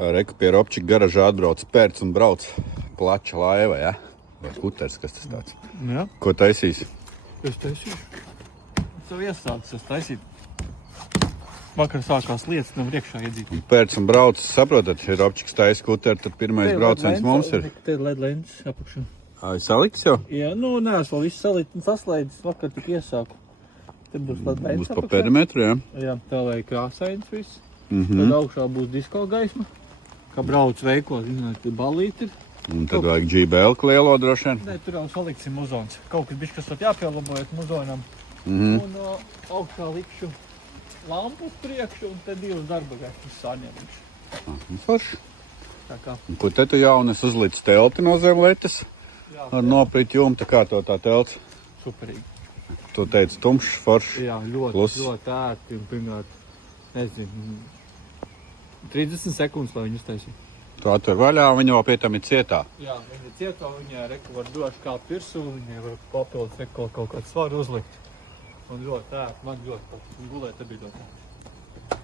Reku pie Robčika garažā atbrauc pērts un brauc plača laiva, ja? Vai skuters, kas tas tāds? Jā. Ko taisīs? Es taisīšu. Savu iesācis, es taisīju. Vakar sākās lietas, nevar iekšā iedzīt. Pērts un brauc, saprotat, ja Robčiks taisa skuteru, tad pirmais brauciens mums ir. Te ir LED lentes apakšā. Salikts jau? Jā, nu neesmu vēl visu salikt un saslēdzis, vakar tik iesāku. Te būs LED lentes Būs pa perimetru, jā? Jā, tā lai krāsains viss. Tad augšā būs disko gaisma. Kā brauc veiklo, zināt, balīti ir. Un tad vajag GBL lielo droši vien. Nē, tur jau saliksim muzons. Kaut kas bišķi, kas var jāpielabojot muzonam. Un augšā likšu lampu uz priekšu un te divas darba gaismas sāņēmišu. Forši. Tā kā. Un ko te tu jaunis uzlic telti no zemletes? Jā, Ar noprit jumta, kā to tā telts? superīgi. Tu teici tumšs, forši. Jā, ļoti, Plus. ļoti ērti un pirmkārt, nezinu, 30 sekundes, lai viņu uztaisītu. Tu atver vaļā un viņa vēl pie tam ir cietā. Jā, viņa ir cietā, viņai reku var droši kāpt virsū, viņai var papildus kaut kādu svaru uzlikt. Un ļoti ērti, man ļoti patīk. Un gulēt te bija ļoti ērti.